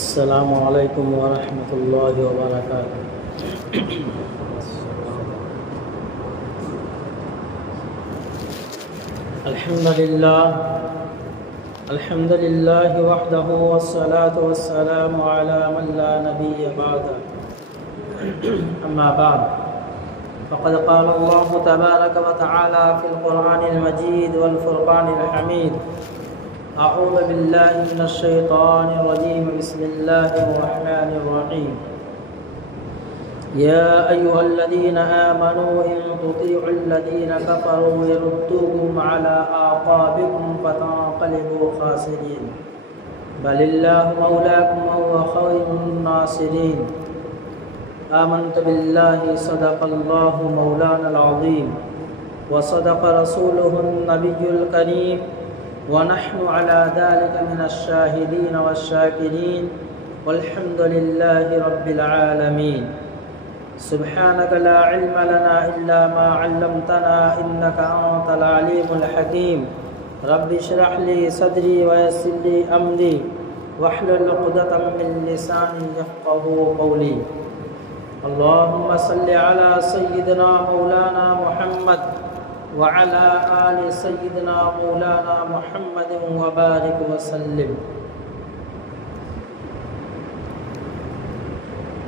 السلام علیکم ورحمۃ اللہ وبرکاتہ۔ الحمد للہ وحدہ والصلاة والسلام علی من لا نبی بعدہ، اما بعد فقد قال اللہ تبارک وتعالی فی القرآن المجید والفرقان الحمید۔ اعوذ باللہ من الشیطان الرجیم، بسم اللہ الرحمن الرحیم۔ یا ایہا الذین آمنوا ان تطیعوا الذین کفروا یردوکم علی اعقابکم فتنقلبوا خاسرین، بل اللہ مولاکم وهو خیر الناصرین۔ آمنت باللہ صدق اللہ مولانا العظیم وصدق رسولہ النبی الکریم، ونحن على ذلك من الشاهدين والشاكرين، والحمد لله رب العالمين۔ سبحانك لا علم لنا إلا ما علمتنا إنك أنت العليم الحكيم۔ رب اشرح لي صدري ويسر لي أمري واحلل عقدة من لساني يفقهوا قولي۔ اللهم صل على سيدنا مولانا محمد وعلى آل سيدنا مولانا محمد وبارك وسلم۔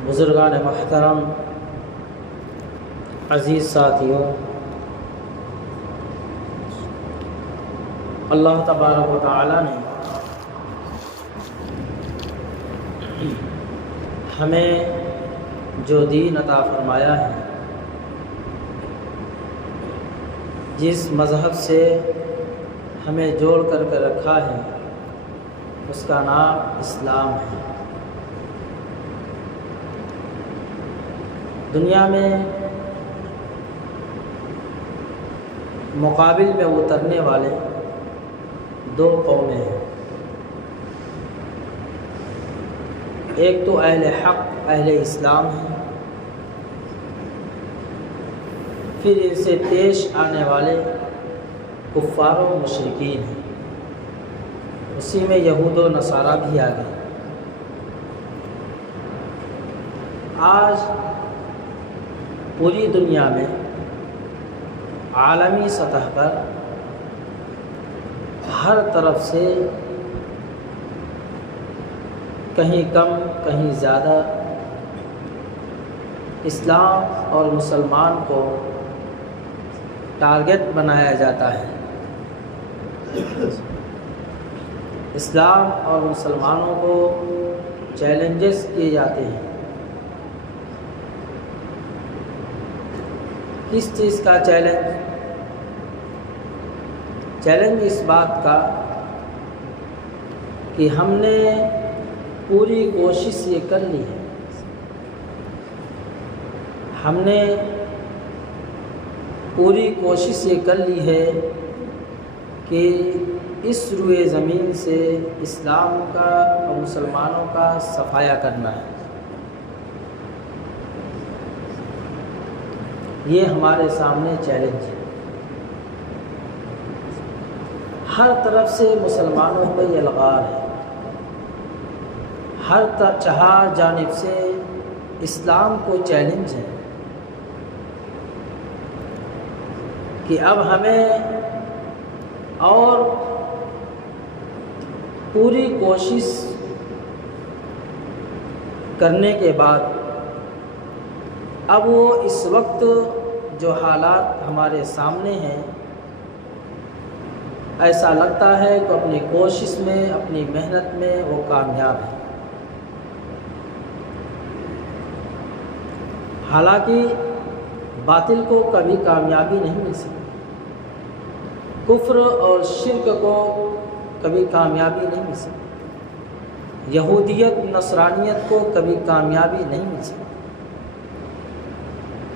بزرگان محترم، عزیز ساتھیوں، اللہ تبارک و تعالی نے ہمیں جو دین عطا فرمایا ہے، جس مذہب سے ہمیں جوڑ کر کے رکھا ہے، اس کا نام اسلام ہے۔ دنیا میں مقابل میں اترنے والے دو قومیں ہیں، ایک تو اہل حق اہل اسلام ہیں، پھر ان سے پیش آنے والے کفار و مشرکین ہیں، اسی میں یہود و نصارہ بھی آ گئے۔ آج پوری دنیا میں عالمی سطح پر ہر طرف سے کہیں کم کہیں زیادہ اسلام اور مسلمان کو ٹارگٹ بنایا جاتا ہے، اسلام اور مسلمانوں کو چیلنجز کیے جاتے ہیں۔ کس چیز کا چیلنج اس بات کا کہ ہم نے پوری کوشش یہ کر لی ہے، ہم نے پوری کوشش یہ کر لی ہے کہ اس روئے زمین سے اسلام کا اور مسلمانوں کا صفایا کرنا ہے۔ یہ ہمارے سامنے چیلنج ہے۔ ہر طرف سے مسلمانوں پہ یہ الغار ہے، ہر چہار جانب سے اسلام کو چیلنج ہے کہ اب ہمیں اور پوری کوشش کرنے کے بعد اب وہ اس وقت جو حالات ہمارے سامنے ہیں، ایسا لگتا ہے کہ اپنی کوشش میں اپنی محنت میں وہ کامیاب ہے، حالانکہ باطل کو کبھی کامیابی نہیں مل سکتی، کفر اور شرک کو کبھی کامیابی نہیں مل سکتی، یہودیت نصرانیت کو کبھی کامیابی نہیں مل سکتی۔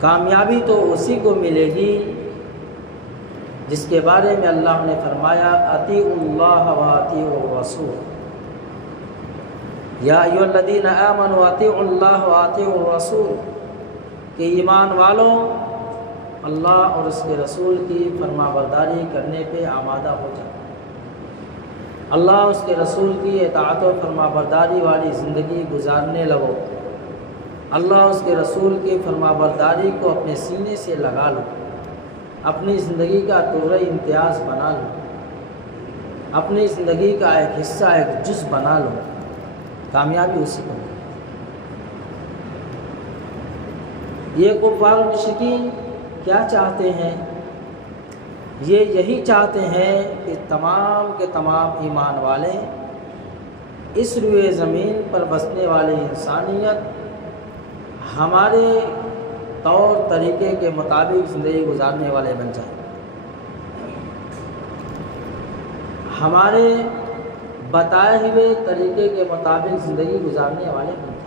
کامیابی تو اسی کو ملے گی جس کے بارے میں اللہ نے فرمایا اطیعوا اللہ واطیعوا الرسول، یا ایھا الذین آمنوا اطیعوا اللہ واطیعوا الرسول، کہ ایمان والوں اللہ اور اس کے رسول کی فرما برداری کرنے پہ آمادہ ہو جائے۔ اللہ اس کے رسول کی اطاعت و فرما برداری والی زندگی گزارنے لگو، اللہ اس کے رسول کی فرما برداری کو اپنے سینے سے لگا لو، اپنی زندگی کا طور امتیاز بنا لو، اپنی زندگی کا ایک حصہ، ایک جز بنا لو، کامیابی اسی کو۔ یہ کفار مشرکین کیا چاہتے ہیں؟ یہ یہی چاہتے ہیں کہ تمام کے تمام ایمان والے، اس روئے زمین پر بسنے والی انسانیت ہمارے طور طریقے کے مطابق زندگی گزارنے والے بن جائیں، ہمارے بتائے ہوئے طریقے کے مطابق زندگی گزارنے والے بن جائیں۔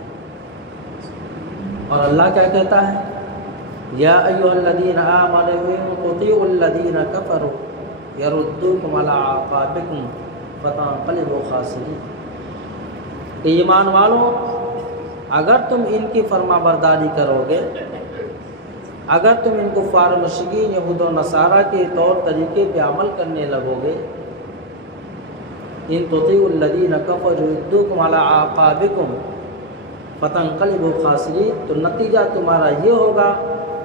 اور اللہ کیا کہتا ہے؟ یا ایھا الذین آمنوا اطیعوا الذین کفروا یردوکم علی اعقابکم فتنقلبوا خاسرین، کہ ایمان والوں، اگر تم ان کی فرما برداری کرو گے، اگر تم ان کفار مشرکین یہود و نصارہ کے طور طریقے پہ عمل کرنے لگو گے، ان تطیعوا الذین کفروا یردوکم علی اعقابکم فتنقلبوا خاسرین، تو نتیجہ تمہارا یہ ہوگا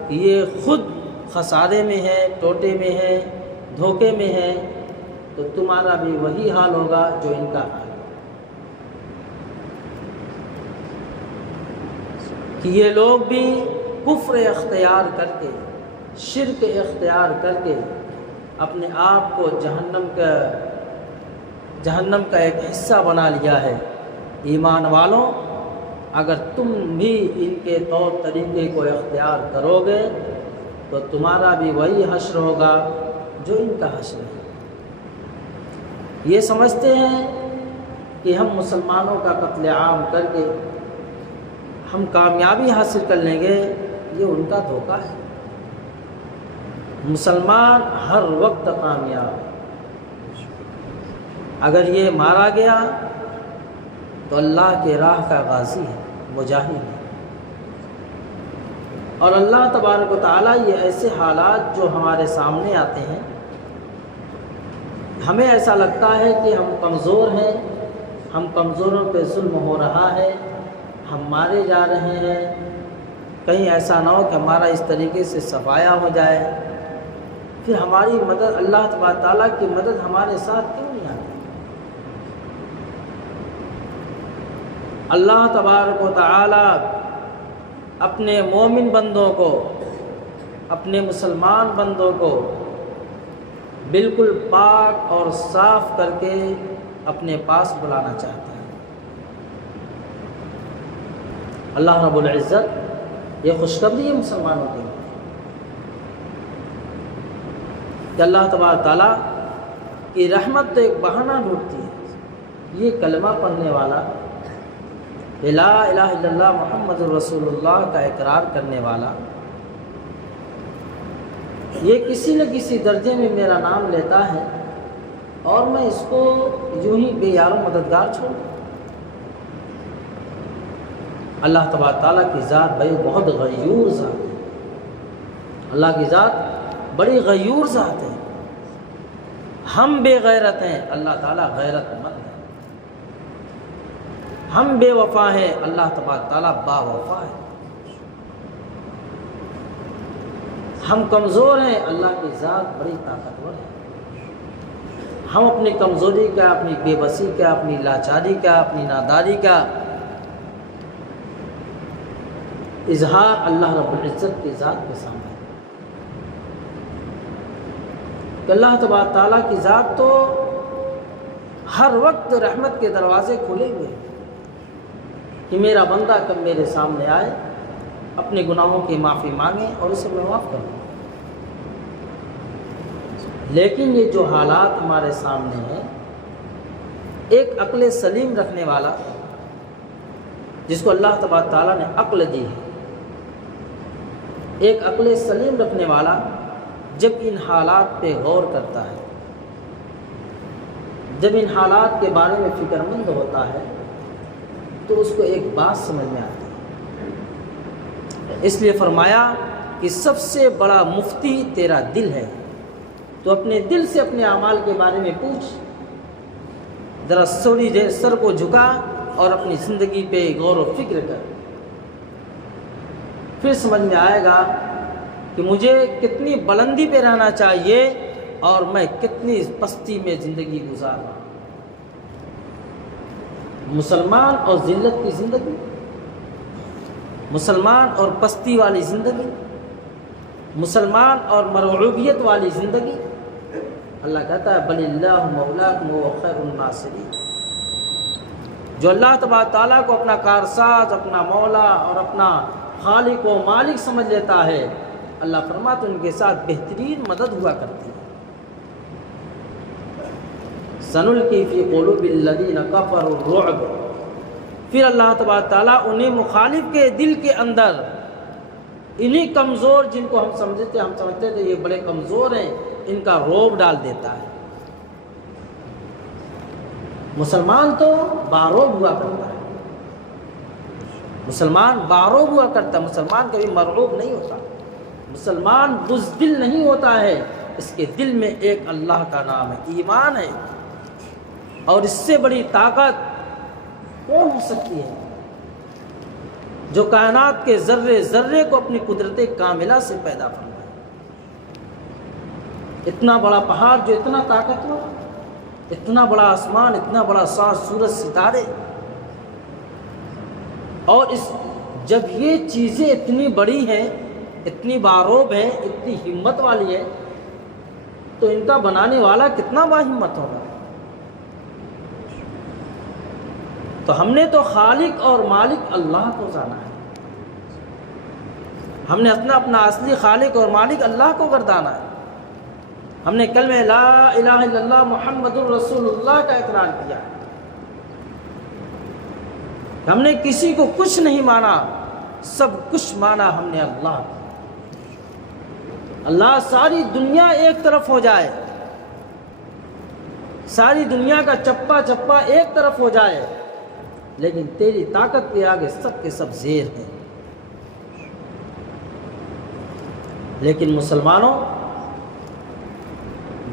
کہ یہ خود خسارے میں ہے، ٹوٹے میں ہے، دھوکے میں ہے، تو تمہارا بھی وہی حال ہوگا جو ان کا حال، کہ یہ لوگ بھی کفر اختیار کر کے، شرک اختیار کر کے اپنے آپ کو جہنم کا ایک حصہ بنا لیا ہے۔ ایمان والوں، اگر تم بھی ان کے طور طریقے کو اختیار کرو گے تو تمہارا بھی وہی حشر ہوگا جو ان کا حشر ہے۔ یہ سمجھتے ہیں کہ ہم مسلمانوں کا قتل عام کر کے ہم کامیابی حاصل کر لیں گے، یہ ان کا دھوکہ ہے۔ مسلمان ہر وقت کامیاب ہے، اگر یہ مارا گیا تو اللہ کے راہ کا غازی ہے، مجاہد ہے۔ اور اللہ تبارک و تعالیٰ یہ ایسے حالات جو ہمارے سامنے آتے ہیں، ہمیں ایسا لگتا ہے کہ ہم کمزور ہیں، ہم کمزوروں پہ ظلم ہو رہا ہے، ہم مارے جا رہے ہیں، کہیں ایسا نہ ہو کہ ہمارا اس طریقے سے صفایا ہو جائے، پھر ہماری مدد، اللہ تبارک تعالیٰ کی مدد ہمارے ساتھ کیوں نہیں آتی؟ اللہ تبارک و تعالیٰ اپنے مومن بندوں کو، اپنے مسلمان بندوں کو بالکل پاک اور صاف کر کے اپنے پاس بلانا چاہتا ہے۔ اللہ رب العزت یہ خوشخبری ہے مسلمانوں کے لیے کہ اللہ تبارک تعالیٰ کی رحمت تو ایک بہانہ ڈھونڈتی ہے۔ یہ کلمہ پڑھنے والا، لا الہ الا اللہ محمد رسول اللہ کا اقرار کرنے والا، یہ کسی نہ کسی درجے میں میرا نام لیتا ہے اور میں اس کو یوں ہی بے یار و مددگار چھوڑ دوں۔ اللہ تبارک تعالیٰ کی ذات بہت غیور ذات ہے، اللہ کی ذات بڑی غیور ذات ہے۔ ہم بے غیرت ہیں، اللہ تعالیٰ غیرت مند ہے۔ ہم بے وفا ہیں، اللہ تبارک تعالیٰ با وفا ہے۔ ہم کمزور ہیں، اللہ کی ذات بڑی طاقتور ہے۔ ہم اپنی کمزوری کا، اپنی بے بسی کا، اپنی لاچاری کا، اپنی ناداری کا اظہار اللہ رب العزت کی ذات کے سامنے، کہ اللہ تبارک تعالیٰ کی ذات تو ہر وقت رحمت کے دروازے کھلے ہوئے ہیں کہ میرا بندہ کب میرے سامنے آئے، اپنے گناہوں کی معافی مانگے اور اسے میں معاف کروں۔ لیکن یہ جو حالات ہمارے سامنے ہیں، ایک عقل سلیم رکھنے والا، جس کو اللہ تبارک تعالیٰ نے عقل دی ہے، ایک عقل سلیم رکھنے والا جب ان حالات پہ غور کرتا ہے، جب ان حالات کے بارے میں فکر مند ہوتا ہے، تو اس کو ایک بات سمجھ میں آتی ہے۔ اس لیے فرمایا کہ سب سے بڑا مفتی تیرا دل ہے، تو اپنے دل سے اپنے اعمال کے بارے میں پوچھ ذرا تھوڑی دیر سر کو جھکا اور اپنی زندگی پہ غور و فکر کر، پھر سمجھ میں آئے گا کہ مجھے کتنی بلندی پہ رہنا چاہیے اور میں کتنی پستی میں زندگی گزار رہا ہوں۔ مسلمان اور ذلت کی زندگی، مسلمان اور پستی والی زندگی، مسلمان اور مرعوبیت والی زندگی، اللہ کہتا ہے بل اللہ مولاکم وہو خیر الناصرین۔ جو اللہ تبارک تعالیٰ کو اپنا کارساز، اپنا مولا اور اپنا خالق و مالک سمجھ لیتا ہے، اللہ فرماتا ہے ان کے ساتھ بہترین مدد ہوا کرتی ہے۔ سنلقی فی قلوب الذین کفروا الرعب، پھر اللہ تبارک تعالیٰ انہیں مخالف کے دل کے اندر، انہیں کمزور جن کو ہم سمجھتے تھے یہ بڑے کمزور ہیں، ان کا رعب ڈال دیتا ہے۔ مسلمان تو باروب ہوا کرتا ہے، مسلمان باروب ہوا کرتا ہے، مسلمان کبھی مرعوب نہیں ہوتا، مسلمان بزدل نہیں ہوتا ہے، اس کے دل میں ایک اللہ کا نام ہے، ایمان ہے، اور اس سے بڑی طاقت کون ہو سکتی ہے جو کائنات کے ذرے ذرے کو اپنی قدرت کاملہ سے پیدا فرمائے۔ اتنا بڑا پہاڑ جو اتنا طاقتور، اتنا بڑا آسمان، اتنا بڑا سورج ستارے، اور جب یہ چیزیں اتنی بڑی ہیں، اتنی باروب ہیں، اتنی ہمت والی ہے، تو ان کا بنانے والا کتنا باہمت ہوگا۔ تو ہم نے تو خالق اور مالک اللہ کو جانا ہے، ہم نے اپنا اصلی خالق اور مالک اللہ کو گردانا ہے۔ ہم نے کلمہ لا الہ الا اللہ محمد الرسول اللہ کا اقرار کیا، ہم نے کسی کو کچھ نہیں مانا، سب کچھ مانا ہم نے اللہ کو۔ اللہ ساری دنیا ایک طرف ہو جائے، ساری دنیا کا چپا چپا ایک طرف ہو جائے، لیکن تیری طاقت کے آگے سب کے سب زیر ہیں۔ لیکن مسلمانوں،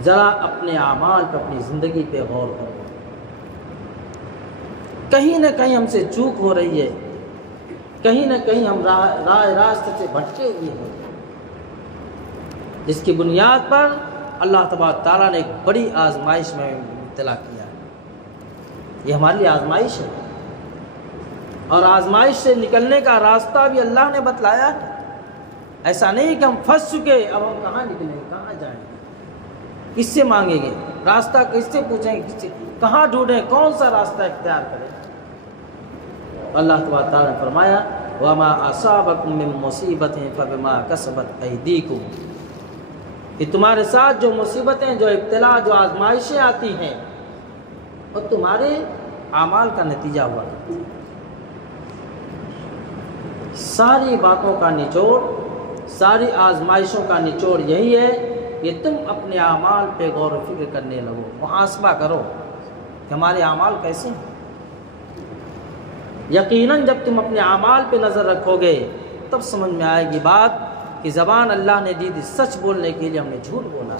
ذرا اپنے اعمال پہ، اپنی زندگی پہ غور کرو، کہیں نہ کہیں ہم سے چوک ہو رہی ہے، کہیں نہ کہیں ہم راستے سے بھٹکے ہوئے ہیں، جس کی بنیاد پر اللہ تبارک تعالیٰ نے ایک بڑی آزمائش میں مبتلا کیا ہے۔ یہ ہمارے لیے آزمائش ہے، اور آزمائش سے نکلنے کا راستہ بھی اللہ نے بتلایا ہے۔ ایسا نہیں کہ ہم پھنس چکے، اب ہم کہاں نکلیں، کہاں جائیں، کس سے مانگیں گے راستہ، کس سے پوچھیں گے، کس سے کہاں ڈھونڈیں، کون سا راستہ اختیار کریں۔ اللہ تبارک تعالیٰ نے فرمایا وَمَا أَصَابَكُم مِّن مُّصِيبَةٍ فَبِمَا كَسَبَتْ أَيْدِيكُمْ، کہ تمہارے ساتھ جو مصیبتیں، جو ابتلا، جو آزمائشیں آتی ہیں، اور تمہارے اعمال کا نتیجہ ہوا۔ ساری باتوں کا نچوڑ، ساری آزمائشوں کا نچوڑ یہی ہے کہ تم اپنے اعمال پہ غور و فکر کرنے لگو، محاسبہ کرو کہ ہمارے اعمال کیسے ہیں۔ یقیناً جب تم اپنے اعمال پہ نظر رکھو گے تب سمجھ میں آئے گی بات کہ زبان اللہ نے دی تھی سچ بولنے کے لیے، ہم نے جھوٹ بولا،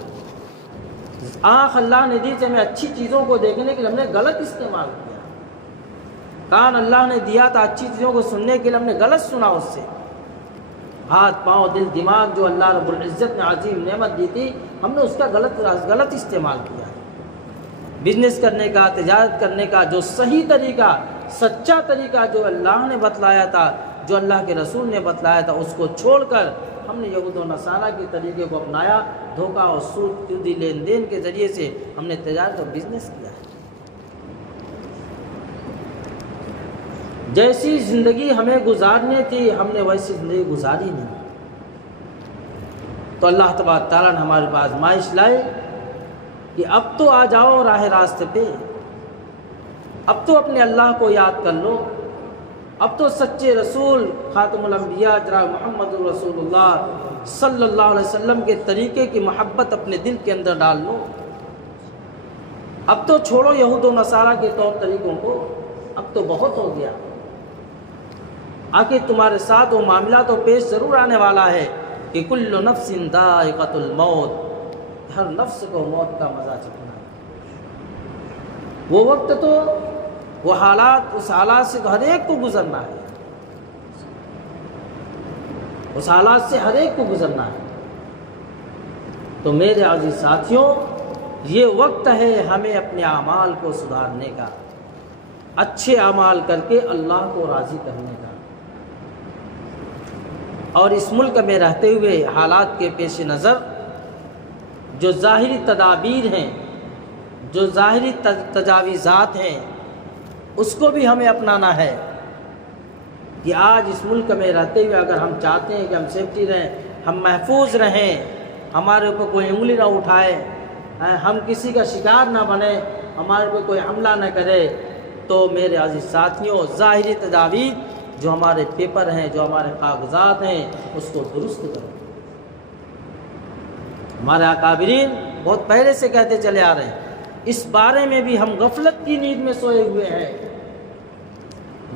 آنکھ اللہ نے دی تھی ہمیں اچھی چیزوں کو دیکھنے کے لیے، ہم نے غلط استعمال کیا، کان اللہ نے دیا تھا اچھی چیزوں کو سننے کے لیے، ہم نے غلط سنا اس سے، ہاتھ پاؤں دل دماغ جو اللہ رب العزت نے عظیم نعمت دی تھی، ہم نے اس کا غلط استعمال کیا۔ بزنس کرنے کا، تجارت کرنے کا جو صحیح طریقہ، سچا طریقہ جو اللہ نے بتلایا تھا، جو اللہ کے رسول نے بتلایا تھا، اس کو چھوڑ کر ہم نے یہود و نصارہ کے طریقے کو اپنایا، دھوکہ اور سود سودی لین دین کے ذریعے سے ہم نے تجارت اور بزنس کیا ہے۔ جیسی زندگی ہمیں گزارنی تھی ہم نے ویسی زندگی گزاری نہیں، تو اللہ تبارک تعالیٰ نے ہمارے پاس آزمائش لائی کہ اب تو آ جاؤ راہ راستے پہ، اب تو اپنے اللہ کو یاد کر لو، اب تو سچے رسول خاتم الانبیاء جناب محمد رسول اللہ صلی اللہ علیہ وسلم کے طریقے کی محبت اپنے دل کے اندر ڈال لو، اب تو چھوڑو یہود و نصارہ کے طور طریقوں کو، اب تو بہت ہو گیا۔ آخر تمہارے ساتھ وہ معاملہ تو پیش ضرور آنے والا ہے کہ کل نفس ذائقۃ الموت، ہر نفس کو موت کا مزہ چکھنا ہے۔ وہ وقت تو وہ حالات، اس حالات سے تو ہر ایک کو گزرنا ہے، اس حالات سے ہر ایک کو گزرنا ہے۔ تو میرے عزیز ساتھیوں، یہ وقت ہے ہمیں اپنے اعمال کو سدھارنے کا، اچھے اعمال کر کے اللہ کو راضی کرنے کا، اور اس ملک میں رہتے ہوئے حالات کے پیش نظر جو ظاہری تدابیر ہیں، جو ظاہری تجاویزات ہیں، اس کو بھی ہمیں اپنانا ہے کہ آج اس ملک میں رہتے ہوئے اگر ہم چاہتے ہیں کہ ہم سیفٹی رہیں، ہم محفوظ رہیں، ہمارے اوپر کوئی انگلی نہ اٹھائے، ہم کسی کا شکار نہ بنیں، ہمارے اوپر کوئی حملہ نہ کرے، تو میرے عزیز ساتھیوں ظاہری تجاویز جو ہمارے پیپر ہیں، جو ہمارے کاغذات ہیں، اس کو درست کریں۔ ہمارے اکابرین بہت پہلے سے کہتے چلے آ رہے ہیں، اس بارے میں بھی ہم غفلت کی نیند میں سوئے ہوئے ہیں۔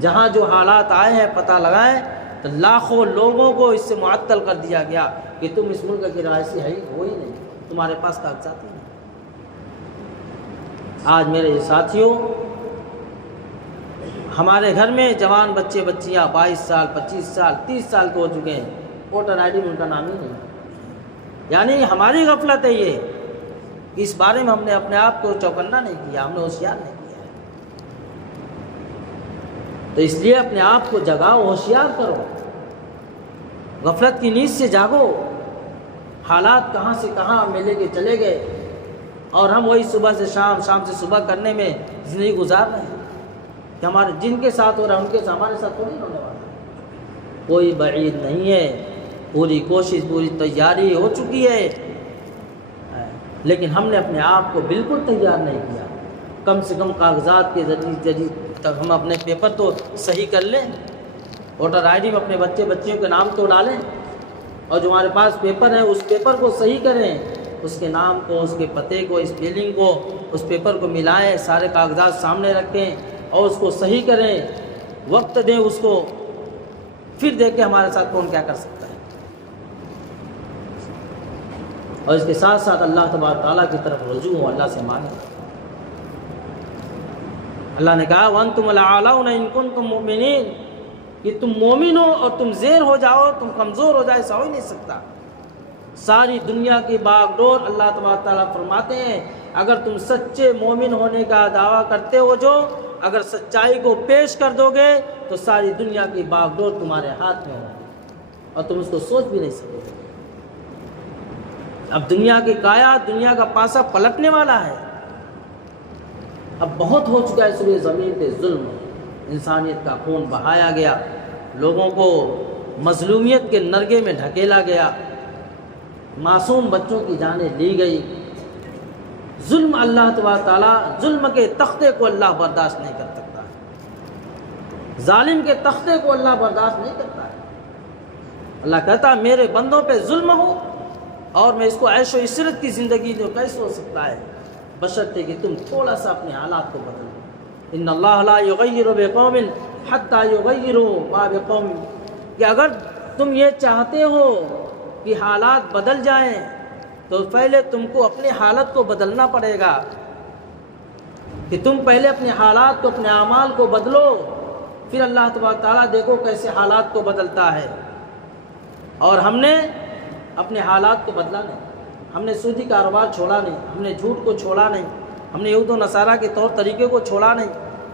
جہاں جو حالات آئے ہیں پتہ لگائیں تو لاکھوں لوگوں کو اس سے معطل کر دیا گیا کہ تم اس ملک کی رہائشی ہو ہی نہیں، تمہارے پاس کاغذات ہی نہیں۔ آج میرے ساتھیوں، ہمارے گھر میں جوان بچے بچیاں 22 سال 25 سال 30 سال کے ہو چکے ہیں، ووٹر آئی ڈی میں ان کا نام ہی نہیں، یعنی ہماری غفلت ہے یہ، اس بارے میں ہم نے اپنے آپ کو چوکنا نہیں کیا، ہم نے ہوشیار نہیں کیا ہے۔ تو اس لیے اپنے آپ کو جگاؤ، ہوشیار کرو، غفلت کی نیند سے جاگو۔ حالات کہاں سے کہاں ہمیں لے کے چلے گئے، اور ہم وہی صبح سے شام، شام سے صبح کرنے میں زندگی گزار رہے ہیں کہ ہمارے جن کے ساتھ ہو رہا ہے ان کے ہمارے ساتھ تھوڑی ہونے والا ہے۔ کوئی بعید نہیں ہے، پوری کوشش، پوری تیاری ہو چکی ہے، لیکن ہم نے اپنے آپ کو بالکل تیار نہیں کیا۔ کم سے کم کاغذات کے ذریعے تک ہم اپنے پیپر تو صحیح کر لیں، ووٹر آئی ڈی میں اپنے بچے بچیوں کے نام تو ڈالیں، اور جو ہمارے پاس پیپر ہے اس پیپر کو صحیح کریں، اس کے نام کو، اس کے پتے کو، اسپیلنگ کو، اس پیپر کو ملائیں، سارے کاغذات سامنے رکھیں اور اس کو صحیح کریں، وقت دیں اس کو، پھر دیکھیں ہمارے ساتھ کون کیا کر سکتا ہے۔ اور اس کے ساتھ ساتھ اللہ تبارک تعالیٰ کی طرف رجوع ہوں، اللہ سے مانگیں۔ اللہ نے کہا وَأَنْتُمُ الْأَعْلَوْنَ إِن كُنتُم مُؤْمِنِينَ، کہ تم مومن ہو اور تم زیر ہو جاؤ، تم کمزور ہو جائے، ایسا ہو ہی نہیں سکتا۔ ساری دنیا کی باغ ڈور اللہ تبارک تعالیٰ فرماتے ہیں اگر تم سچے مومن ہونے کا دعویٰ کرتے ہو، جو اگر سچائی کو پیش کر دو گے تو ساری دنیا کی باغ ڈور تمہارے ہاتھ میں ہوگی اور تم اس کو سوچ بھی نہیں سکو گے۔ اب دنیا کی کایا، دنیا کا پاسا پلٹنے والا ہے۔ اب بہت ہو چکا ہے سورہ زمین پہ ظلم، انسانیت کا خون بہایا گیا، لوگوں کو مظلومیت کے نرگے میں ڈھکیلا گیا، معصوم بچوں کی جانیں لی گئی۔ ظلم اللہ تبارک تعالیٰ، ظلم کے تختے کو اللہ برداشت نہیں کر سکتا ہے، ظالم کے تختے کو اللہ برداشت نہیں کرتا ہے۔ اللہ کہتا ہے میرے بندوں پہ ظلم ہو اور میں اس کو عیش و عشرت کی زندگی جو کیسے ہو سکتا ہے، بشرطے کہ تم تھوڑا سا اپنے حالات کو بدلو۔ ان اللہ لا یغیر بقوم حتی یغیروا ما بقوم، کہ اگر تم یہ چاہتے ہو کہ حالات بدل جائیں تو پہلے تم کو اپنے حالت کو بدلنا پڑے گا، کہ تم پہلے اپنے حالات کو، اپنے اعمال کو بدلو، پھر اللہ تبارک تعالیٰ دیکھو کیسے حالات کو بدلتا ہے۔ اور ہم نے اپنے حالات کو بدلا نہیں، ہم نے سودی کاروبار چھوڑا نہیں، ہم نے جھوٹ کو چھوڑا نہیں، ہم نے یہود و نصارہ کے طور طریقے کو چھوڑا نہیں،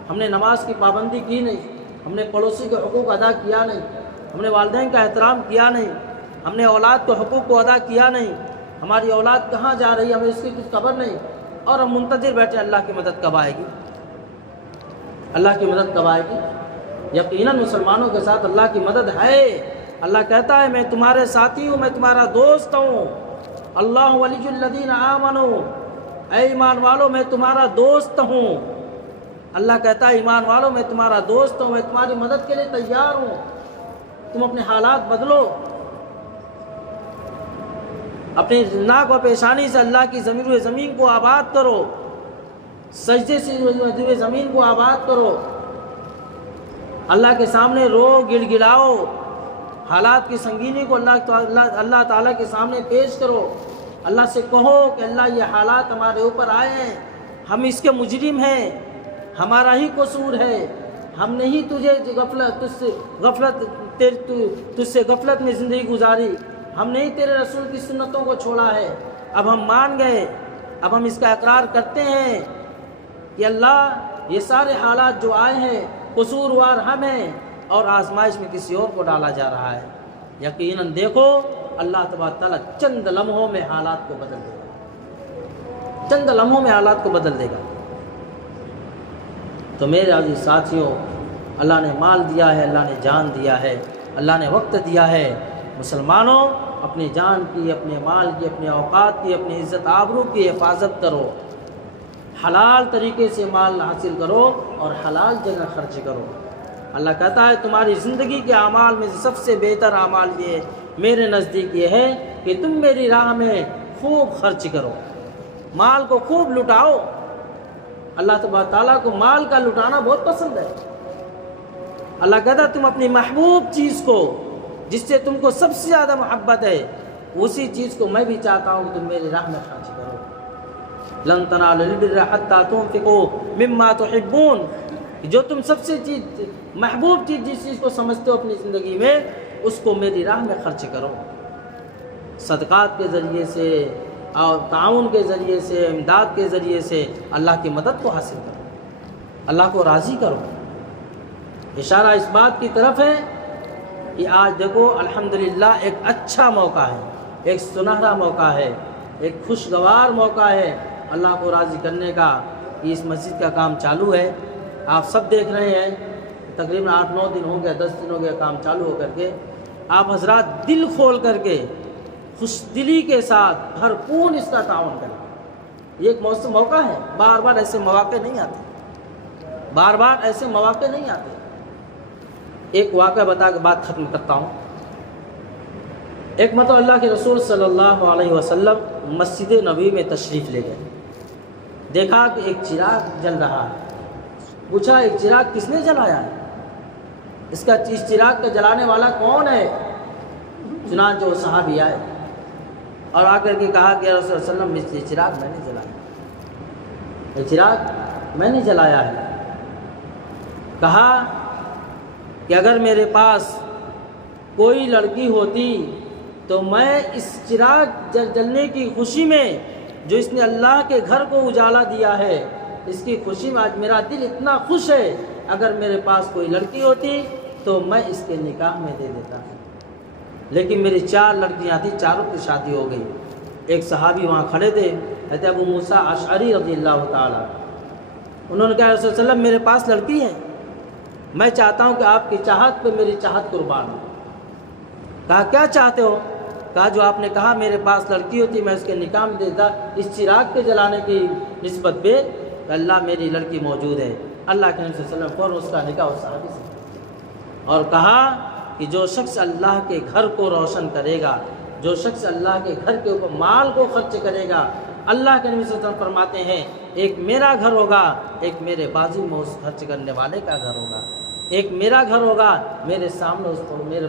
ہم نے نماز کی پابندی کی نہیں، ہم نے پڑوسی کے حقوق ادا کیا نہیں، ہم نے والدین کا احترام کیا نہیں، ہم نے اولاد کے حقوق کو ادا کیا نہیں، ہماری اولاد کہاں جا رہی ہے ہمیں اس کی کچھ خبر نہیں، اور ہم منتظر بیٹھے اللہ کی مدد کب آئے گی، اللہ کی مدد کب آئے گی۔ یقیناً مسلمانوں کے ساتھ اللہ کی مدد ہے۔ اللہ کہتا ہے میں تمہارے ساتھی ہوں، میں تمہارا دوست ہوں۔ اللہ ولی الذین آمنوا، اے ایمان والو میں تمہارا دوست ہوں۔ اللہ کہتا ہے ایمان والو میں تمہارا دوست ہوں، میں تمہاری مدد کے لیے تیار ہوں، تم اپنے حالات بدلو، اپنی ناک و پیشانی سے اللہ کی زمین کو آباد کرو، سجدے سے زمین کو آباد کرو، اللہ کے سامنے رو، گڑ گڑاؤ، حالات کی سنگینی کو اللہ تعالیٰ کے سامنے پیش کرو، اللہ سے کہو کہ اللہ یہ حالات ہمارے اوپر آئے ہیں، ہم اس کے مجرم ہیں، ہمارا ہی قصور ہے، ہم نے ہی تجھ سے غفلت میں زندگی گزاری، ہم نے ہی تیرے رسول کی سنتوں کو چھوڑا ہے۔ اب ہم مان گئے، اب ہم اس کا اقرار کرتے ہیں کہ اللہ یہ سارے حالات جو آئے ہیں قصوروار ہم ہیں اور آزمائش میں کسی اور کو ڈالا جا رہا ہے۔ یقیناً دیکھو اللہ تبارک تعالیٰ چند لمحوں میں حالات کو بدل دے گا، چند لمحوں میں حالات کو بدل دے گا۔ تو میرے عزیز ساتھیوں، اللہ نے مال دیا ہے، اللہ نے جان دیا ہے، اللہ نے وقت دیا ہے۔ مسلمانوں اپنی جان کی، اپنے مال کی، اپنے اوقات کی، اپنی عزت آبرو کی حفاظت کرو، حلال طریقے سے مال حاصل کرو اور حلال جگہ خرچ کرو۔ اللہ کہتا ہے تمہاری زندگی کے اعمال میں سب سے بہتر اعمال یہ میرے نزدیک یہ ہے کہ تم میری راہ میں خوب خرچ کرو، مال کو خوب لٹاؤ۔ اللہ تبارک تعالیٰ کو مال کا لٹانا بہت پسند ہے۔ اللہ کہتا ہے تم اپنی محبوب چیز کو، جس سے تم کو سب سے زیادہ محبت ہے، اسی چیز کو میں بھی چاہتا ہوں کہ تم میری راہ میں خرچ کرو۔ لن تنالوا البر حتى تنفقوا مما تحبون، جو تم سب سے محبوب چیز جس چیز کو سمجھتے ہو اپنی زندگی میں، اس کو میری راہ میں خرچ کرو۔ صدقات کے ذریعے سے اور تعاون کے ذریعے سے، امداد کے ذریعے سے اللہ کی مدد کو حاصل کرو، اللہ کو راضی کرو۔ اشارہ اس بات کی طرف ہے کہ آج دیکھو الحمدللہ ایک اچھا موقع ہے، ایک سنہرا موقع ہے، ایک خوشگوار موقع ہے اللہ کو راضی کرنے کا۔ اس مسجد کا کام چالو ہے، آپ سب دیکھ رہے ہیں، تقریباً 8-9 دن ہو گیا، 10 دن ہو گیا کام چالو ہو کر کے۔ آپ حضرات دل کھول کر کے، خوش دلی کے ساتھ بھرپور اس کا تعاون کریں۔ یہ ایک موقع ہے، بار بار ایسے مواقع نہیں آتے، بار بار ایسے مواقع نہیں آتے۔ ایک واقعہ بتا کے بات ختم کرتا ہوں۔ ایک مرتبہ اللہ کے رسول صلی اللہ علیہ وسلم مسجد نبوی میں تشریف لے گئے، دیکھا کہ ایک چراغ جل رہا ہے، پوچھا ایک چراغ کس نے جلایا ہے، اس چراغ کا جلانے والا کون ہے؟ چنانچہ وہ صحابی آئے اور آ کر کے کہا کہ رسول صلی اللہ علیہ وسلم یہ چراغ میں نے جلایا، یہ چراغ میں نے جلایا ہے۔ کہا کہ اگر میرے پاس کوئی لڑکی ہوتی تو میں اس چراغ جلنے کی خوشی میں، جو اس نے اللہ کے گھر کو اجالا دیا ہے، اس کی خوشی میں آج میرا دل اتنا خوش ہے، اگر میرے پاس کوئی لڑکی ہوتی تو میں اس کے نکاح میں دے دیتا۔ لیکن میری 4 لڑکیاں تھیں، چاروں کی شادی ہو گئی۔ ایک صحابی وہاں کھڑے تھے، حضرت ابو موسیٰ اشعری رضی اللہ تعالیٰ، انہوں نے کہا رسول اللہ علیہ وسلم میرے پاس لڑکی ہے، میں چاہتا ہوں کہ آپ کی چاہت پہ میری چاہت قربان ہو۔ کہا کیا چاہتے ہو؟ کہا جو آپ نے کہا میرے پاس لڑکی ہوتی میں اس کے نکاح میں دیتا، اس چراغ کے جلانے کی نسبت پہ کہ اللہ میری لڑکی موجود ہے۔ اللہ کے نبی صلی اللہ علیہ وسلم فوراً اس کا نکاح اس صحابی سے، اور کہا کہ جو شخص اللہ کے گھر کو روشن کرے گا، جو شخص اللہ کے گھر کے اوپر مال کو خرچ کرے گا، اللہ کے نبی صلی اللہ علیہ وسلم فرماتے ہیں ایک میرا گھر ہوگا، ایک میرے بازو میں اس خرچ کرنے والے کا گھر ہوگا، ایک میرا گھر ہوگا، میرے سامنے اس کو میرے